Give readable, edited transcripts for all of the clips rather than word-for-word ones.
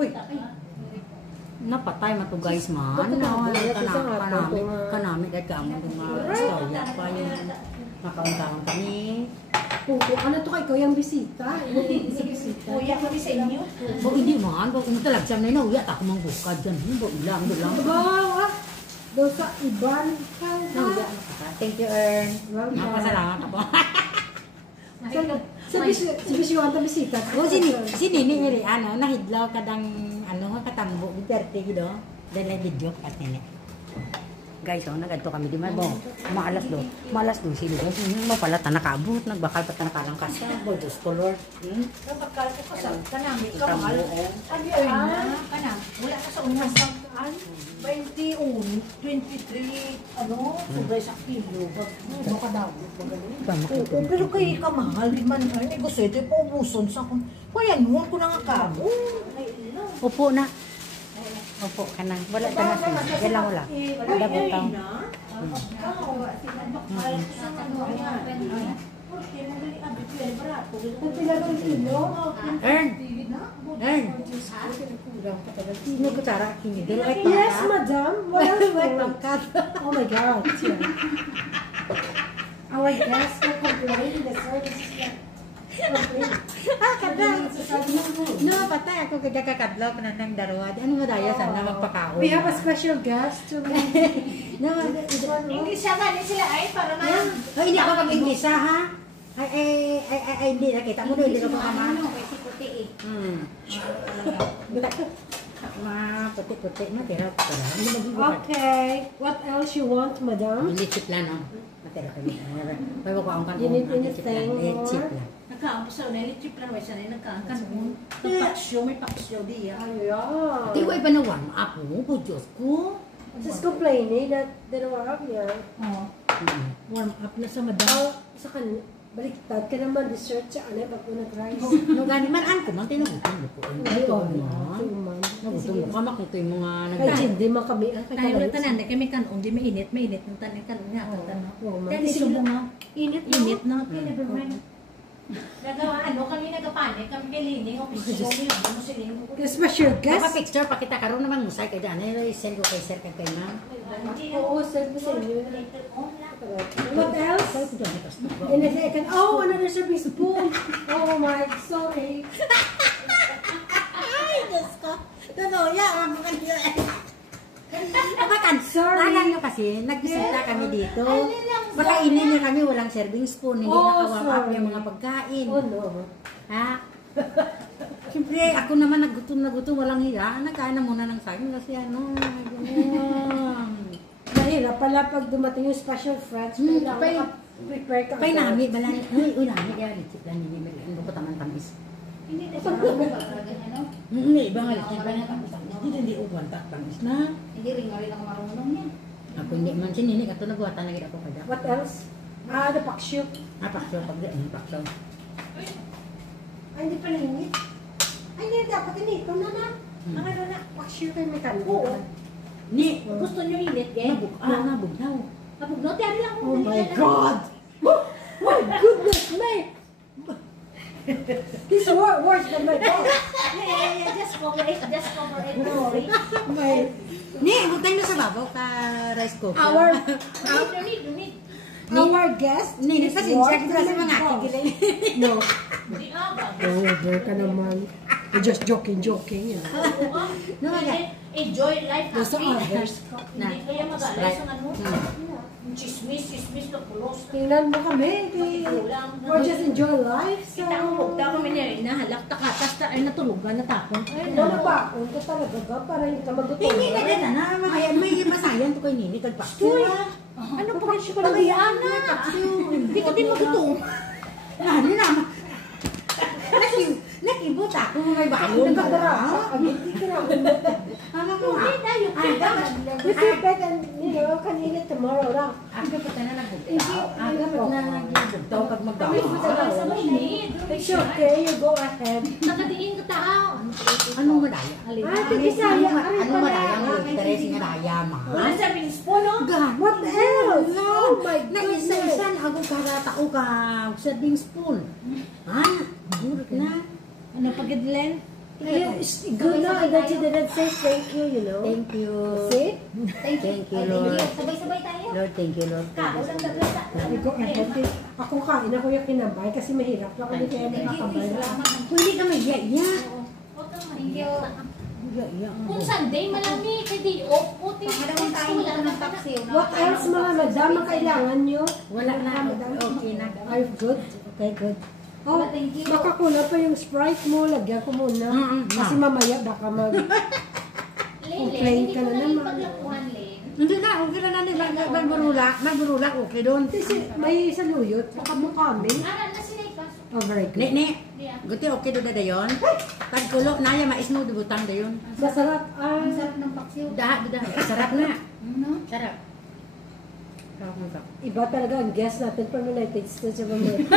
Uy. Napatay mo to guys man. Kanami kahit kamo mga istorya pa yung nakauntawan kami. Ano to kay ikaw yung bisita? Kuya kami sa inyo. Bo hindi man, bo kung talag siya na uya ta ko mang bukad diyan. Bo ilang. Wow. Do sa iban ka. Thank you Ern. Napasalamat ako. Sa bisiwan ta bisita. O sini ni ano nahidlaw kadang ano katambo berte gido. Dala video pati ni. Guys, nagadto kami di man bo. Maalas do sila guys. Mo pala ta nakaabot nagbakal pa ta nakalangkas. Bo Diyos ko Lord. Bakal ko sa kanami ka mahal. Ano na kana? Wala ka sa unang sangkaan. 21, 23 ano, sobray sa kilo. Baka daw. Pero kay kamahal di man ay gusto ito paubuson sa kun. Kuya noon ko na nga kabo. Upo na. Opo ka na. Wala ka na siya. Yan lang wala. Dabot tao. Ern! Ern! Sino ko tara? Yes, madam. Oh my God. Our guests will complain. The service is No, patay ako kagakakadlaw pa ng daruad. Ano mo daya sana magpakaon? We have a special guest. No, English siya man sila ay para man. hindi ako mag-Inglesa ha? Ay, hindi nakita mo doon, hindi ko kama. Kasi puti eh. Puti-puti na, pero Okay. What else you want, madam? Lichip lang, no? Matera kami. May ko ang You need anything more? Chip lang. Nagkaampo sa ulit, chip lang may sanay nagkaangkan mo. Nagpaksyo, may paksyo diya. Ayan. Hindi ko iba na warm up mo, po Diyos ko. Just complaining that they don't have yan. Warm up na sa madam. Sa kanila, baliktad ka naman, dessert siya, ano, pag nag-rice. No, gani man, an ko man, tinugutom mo po. Nagutom mo. Nagutom mo ka, makito yung mga Kaya hindi man kami. Tayo na tanan, na kami kanon, di mainit ng tanan kanon nga. Kaya isubo nga, init na. Never mind. Nagawa, kami nagapanik, kami kilining, o piso mo siling. Special guest? Picture, pakita karoon naman musay kayo dyan. Send ko kay sir kay ma'am. Oo, send mo sa inyo. What else? And if I can, another serving spoon. Oh my, sorry. Ay, Diyos ko. Totoo, ya, mga kanila. Sorry. Alam nyo kasi, nagbisita kami dito. Baka inin niya kami, walang serving spoon. Hindi nakawam up yung mga pagkain. Oh no. Ha? Siyempre, ako naman nagutom, walang hiya. Nagkain na muna ng saging kasi ano. Mahirap pala pag dumating yung special friends. Kailangan prepare ka. Pay nami, balani. Uy, nami, kaya litip lang nini. Ano ko taman tamis. Hindi na siya ano? Hindi, iba nga litip lang tamis. Hindi uwan tamis na. Hindi rin ako marunong niya. Ako hindi man sinini, kato nagwatan na kita ko kada. What else? The paksyo. Paksyo, paksyo. Ay, hindi pala init. Ay, hindi dapat inito na na. Ang ano na, paksyo kayo may kanto. Ni, Gusto niyo init, eh? nabugnaw. Mapugno, tiyari lang. Oh my God! My goodness me! This worse than my God. Just cover it, don't worry. Ni, butay na sa babaw ka rice cooker. No need. Our guest Ni, is kasi worse siya kita sa than mga my God. aking No. Hindi abang. Over ka naman. You're just joking. You know. No, nga. Enjoy life, Those are happy. others. Hindi kaya mag-alay sa ano. Chismis na pulos. Tingnan mo kami. We're just enjoy life. So, Kita ang mukta kami na halak takas ay natulugan na tapon. ano ba? Kung ka talaga ba? Para hindi ka magutom. Hindi ka dyan na. May masayan to kay Nini. Kagpakso. Ano pa rin siya palayaan na? Hindi ka din magutom. Ano naman? Nakibot ako may balon. Nagkagara. Hindi ka naman. Ano mo nga? We prepare and, can eat it tomorrow lang. Ako pa na nagbugtaw. Ako pa na nagbugtaw pag magdawa. It's okay, you go ahead. Nakadiin ka tao. Anong madaya? Tigisaya. Anong madaya mo? Teres nga daya ma. Wala sa binispo, no? What else? Oh my goodness. Nag-isa-isan ako karata o serving spoon. Ha? Burot na. Ano pagidlen? It's good na that you didn't say thank you, you know. Thank you. See? Thank you, Lord. Sabay-sabay tayo. Lord, thank you, Lord. Ulang gagawin. Ako kain ako yung kinambay kasi mahirap. Ako hindi kaya nakakambay na. Hindi ka mag-iya. Huwag kang mahiya. Iya. Kung Sunday, malami, pwede off. Puti, Pangalawang tayo wala ng na taxi. What else mga madam ang kailangan nyo? Wala na. Okay na. Are you good? Okay, good. Oh, Thank you. baka kulang pa yung Sprite mo. Lagyan ko muna. Kasi mamaya baka mag... Complain ka na Hindi naman. mo na paglapuhan, Len. Hindi na, okay na natin. Magburula, okay doon. Kasi may saluyot. Baka mo kami. Aral na sila ipasok. Oh, very good. Ni, guti okay doon na dayon. Pagkulo, naya maisno, dibutang dayon. Masarap. Ang sarap ng paksiw. Daha. Sarap na. No? Sarap. Iba talaga ang guest natin from United States of America.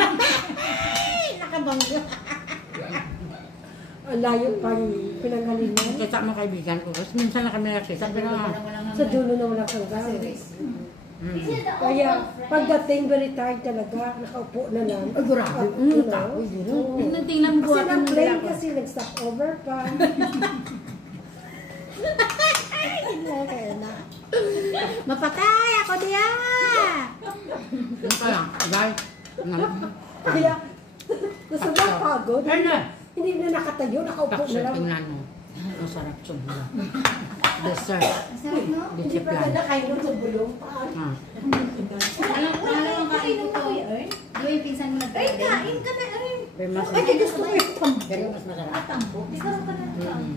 Nakabangga. Ang layo pang pinanggalingan. Kita mo kaibigan ko. Kasi minsan na kami nagsisa. Pero Sa dulo na walang hanggang. Is it the Kaya old pagdating very tired talaga, nakaupo na lang. ay, grabe. You know? Kapoy din. Tingnan mo Kasi buhat ng ng plane dala ko. kasi nag-stop over pa. Mapatay ako diya! Kaya, guys. Kaya, gusto ba pagod? Ay na! Hindi na nakatayo, nakaupo na Takso, lang. tingnan mo. Ang sarap sumula. Dessert. Ang sarap, no? Hindi pa na nakainom sa bulong. Ah. Pangalawang kain ko to, Earn. Di ba yung pinsan mo nag-birthday? Kain ka na, Earn. Pero mas Ay, gusto ko yung tambo. Pero mas masarap. Tambo. Discount ka na. Mm.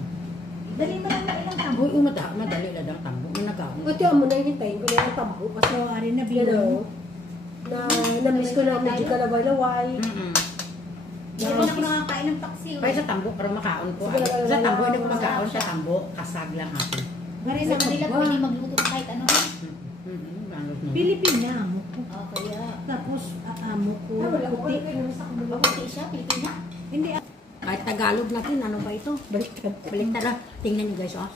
Dali mo lang na ilang tambo. Uy, madali lang ang tambo. May nagkaon. Ito mo na hintayin ko na yung tambo. Kasi, Ari na you know, na-miss ko na medyo kalaway-laway. Hindi na ako nakakain ng paksiw. Kaya sa tambo, pero makaon ko. Sa tambo, hindi ko makaon. Sa tambo, kasag lang ako. Bari sa Manila, pwede magluto kahit ano. Pilipina, amo ko. kaya. Tapos, amo ko. Ay, wala ko. Puti. Mabuti siya, Pilipina. Hindi, Kahit Tagalog natin, ano ba ito? Baliktad. Baliktad. Tingnan nyo guys, oh.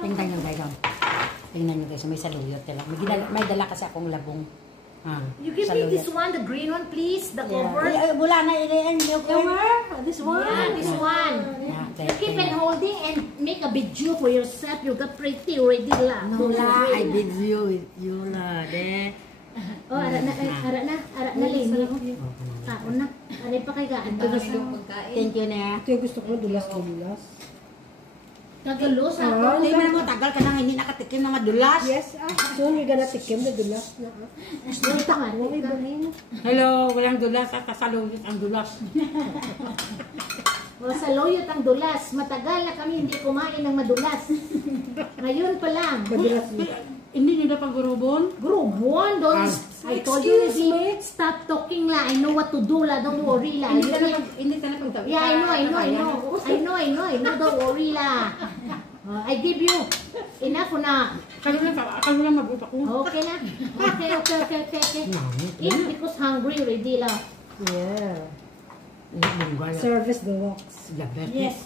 Tingnan nyo guys, oh. Tingnan nyo guys, may saluyot talaga. May dala kasi akong labong. Ah, You give me this one, the green one, please, the cover. Yeah. Wala na, ilayan nyo ko. This one? Yeah, this one. Yeah, You keep on holding and make a video for yourself. You got pretty already lah. Wala, I did you with you lah, de. Oh, ara na Leni. Kaon na. Aray pa kay gaan. Thank you na. Ito yung gusto ko, dulas-dulas. Kagalos Ah, ako. Tingnan mo, tagal ka nang hindi nakatikim ng madulas. Yes, soon we're gonna tikim na dulas na. Dito ka. Okay, balin. Hello, walang dulas at kasaluyot ang dulas. O sa loyot ang dulas. Matagal na kami hindi kumain ng madulas. Ngayon pa lang. Madulas mo. Hindi nila pag-gurubon? Group 1, don't. I told you already. Stop talking la. I know what to do la. Don't worry la. Hindi ka na pagtawid. Yeah, I know. Don't worry la. I give you. Enough na. Kayo lang mabuta ko. Okay na. Okay. Eat because hungry already la. Yeah. Bunggay. Service the walks. Diabetes. Yes.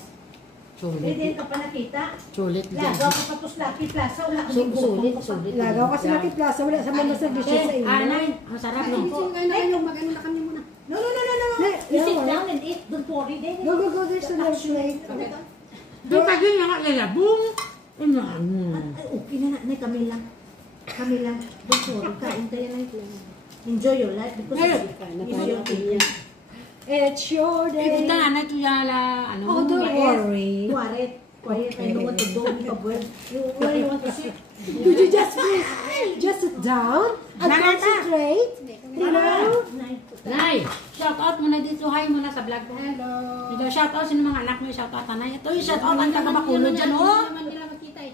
Sulit. Pwede ka pa nakita. Sulit. Lagaw ka pa to sa Lucky Plaza. Wala ka din Sulit. gusto. Lagaw kasi Lucky Plaza, wala sa mga servisyo sa inyo. Anay, ang sarap no. Mag-ano na kami muna. No. You sit down and eat. Don't worry. Go, there's another plate. Doon pa din nga lalabong. Ano? Okay na. Kami lang. Don't worry. Kain tayo na. Enjoy your life because it's your day. It's your day. Ito nga na ito yala. Oh, don't worry. Quiet. I know what to do. Where you want to sit? Could you just sit down and concentrate? You know? Nay, shout out muna dito. Hi muna sa vlog ko. Hello. Ito, shout out. Sino mga anak mo? Shout out tanay. Ito, shout out ang taga-Bacolod dyan, oh. Hindi naman makita eh.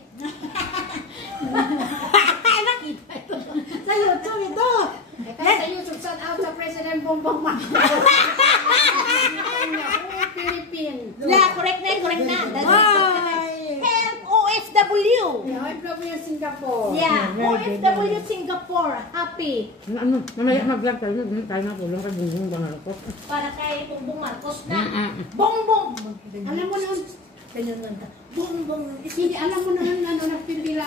Nakita ito. Sa YouTube ito. Kaya sa YouTube, shout out sa President Bongbong Marcos. Philippines. Yeah, correct na. Bye. Help OFW. OFW Singapore. Yeah, OFW Singapore. Happy. Ano, mamaya mag-vlog tayo. Tayo na tulong kay Bungbong Bangalokos. Para kay Bongbong Marcos na. Bongbong. Alam mo naman, ganyan lang ka. Bongbong. Hindi, alam mo naman, nagpipila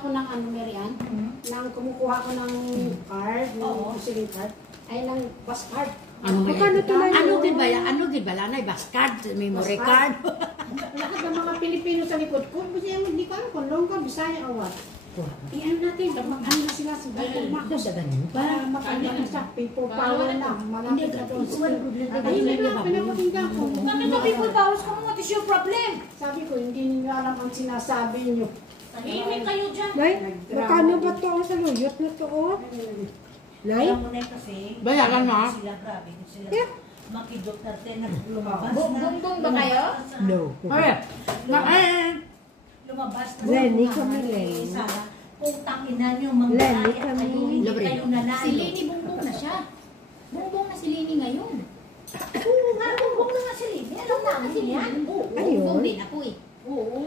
ako ng Mary Ann, nang kumukuha ko ng card, ng visiting card, ay ng bus card. Ano ba Magkano to na Ano yun? gid ba yan? Ano gid ba lanay? Bus card, memory card. Lahat ng mga Pilipino sa likod ko, hindi ko alam kung Longga, Bisaya o what. I-ano natin, mag-ano na sila sa Google Maps. Sa ganun. Para makanya na sa people power na. Malapit na doon. Ay, Hindi hindi na, ba? pinapakinggan ko. Bakit na people powers ko? What is your problem? Sabi ko, hindi niyo alam ang sinasabi niyo. Tahimik kayo dyan. Nay, magkano ba to ang saluyot na to? Oh? Nay? Alam mo na kasi, Bayaran mo. sila grabe, sila Yeah. makidokarte na lumabas na. Bumbong ba kayo? No. Ay, Lumabas na. Lenny Mga kami, mga Lenny. Sara, Putang ina nyo, mga Lenny kaya kami. kayo, hindi Libre. kayo nanalo. Si Lini bumbong na siya. Bumbong na si Lini ngayon. Oo nga, bumbong na nga si Lini. Alam namin yan. Oo. Ayun. Bumbong din ako eh. Oo.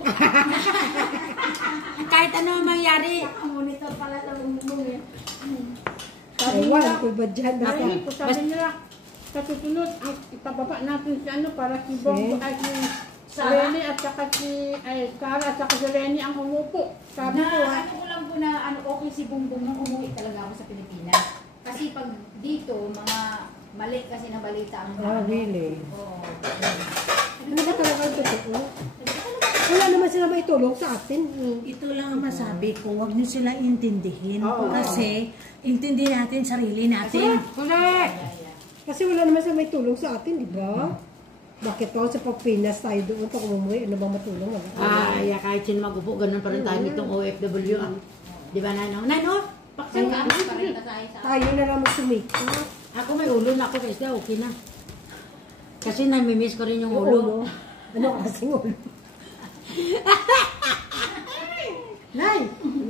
kahit ano mangyari. Monitor pala ng bumbong yan. Ewan ko ba dyan? Basta. Sabi ko, sabi nila, sa susunod, ay, ipababa natin si ano para si Bongo Eh? ay si Lenny at saka si Cara at saka si Lenny ang umupo. Sabi ko ha. Ano ko lang po na okay si Bumbong nung umuwi talaga ako sa Pilipinas. Kasi pag dito, mga mali kasi na balita ang Ah, really? Oo. Ano ba talaga ang totoo? Wala naman sila maitulong sa atin. Ito lang ang masabi ko, huwag nyo sila intindihin. Oo. Kasi, intindi natin sarili natin. Correct. Kasi wala naman sila maitulong sa atin, di ba? Bakit pa sa Pagpinas tayo doon pag umuwi, ano bang matulong? Wala. Ay, kahit sino magupo, ganun pa rin tayo nitong OFW. Di ba, Nano? Nano? Paksan ka, parenta tayo sa Tayo na lang magsumika. Ako may ulo na ako kasi okay na. Kasi namimiss ko rin yung Yung ulo. ulo. Ano kasing ulo? Nay,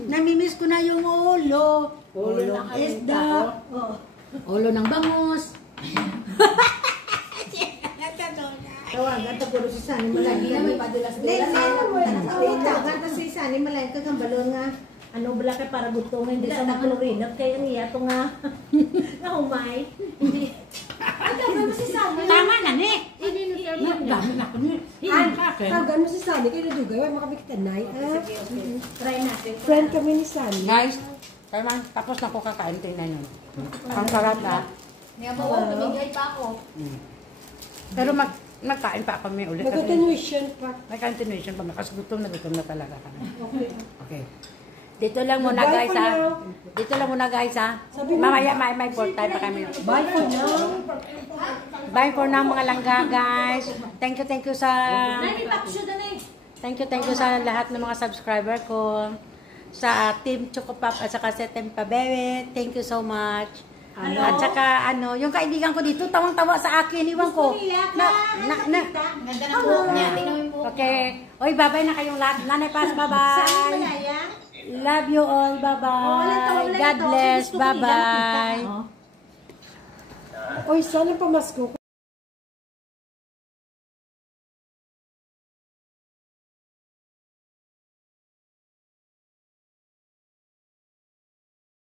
namimiss ko na yung ulo. Ulo ng isda. Oo. Ulo ng bangus. Tawagan, taguro si Sani Malay. Hindi na may padulas-dulas. Tita, ganda si Sani Malay, kagambalon nga. Ano bala kay para gutong hindi sa maglurinap kaya niya to nga. Nahumay. Hindi. Ay, dapat mo si Sally. Tama na, ni. Dami na ako ni. Ay, Sa akin. tanggan mo si Sunny, kayo na dugay, wala makabikita na. Try natin. Friend kami ni Sunny. Guys, kaya tapos na ko kakain. Tingnan nyo. Ang sarap na. Nga mo, tumigay pa ako. Pero magkain pa kami ulit. Kasi Mag-continuation pa. may continuation pa. Kasi gutom na talaga kami. Okay. Dito lang muna guys ha. Dito lang muna guys ha. Mamaya may fourth time pa kami. Bye for now. Bye for now mga langga guys. Thank you sa Nani, tapsyo na eh. thank you sa lahat ng mga subscriber ko. Sa Team Chocopop at saka sa Team Pabebe. Thank you so much. At saka yung kaibigan ko dito tawang-tawa sa akin, iwan ko. Ganda ng buhok niya. Tingnan mo yung buhok. Okay. Oy, bye-bye na kayong lahat. Nanay Paz, bye-bye. Love you all. Bye-bye. God bless. Bye-bye. Oy, sana pamasko.